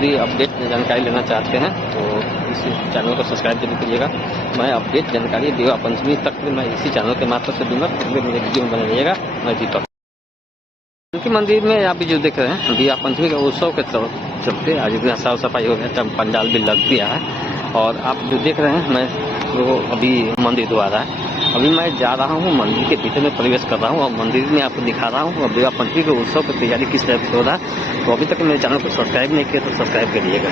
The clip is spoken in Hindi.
भी अपडेट जानकारी लेना चाहते हैं तो इस चैनल को सब्सक्राइब जरूर करिएगा। मैं अपडेट जानकारी विवाह पंचमी तक मैं इसी चैनल के माध्यम से दूंगा, मेरे वीडियो में बने रहिएगा। मैं दीपक उनके मंदिर में आप भी जो देख रहे हैं विवाह पंचमी के उत्सव के चलते आज इतना साफ सफाई हो गया, पंडाल भी लग गया है। और आप जो देख रहे हैं मैं वो अभी मंदिर द्वारा है, अभी मैं जा रहा हूँ मंदिर के भीतर में प्रवेश कर रहा हूँ और मंदिर में आपको दिखा रहा हूँ विवाह पंचमी के उत्सव की तैयारी किस तरह से हो रहा है। तो अभी तक मेरे चैनल को सब्सक्राइब नहीं किया तो सब्सक्राइब करिएगा।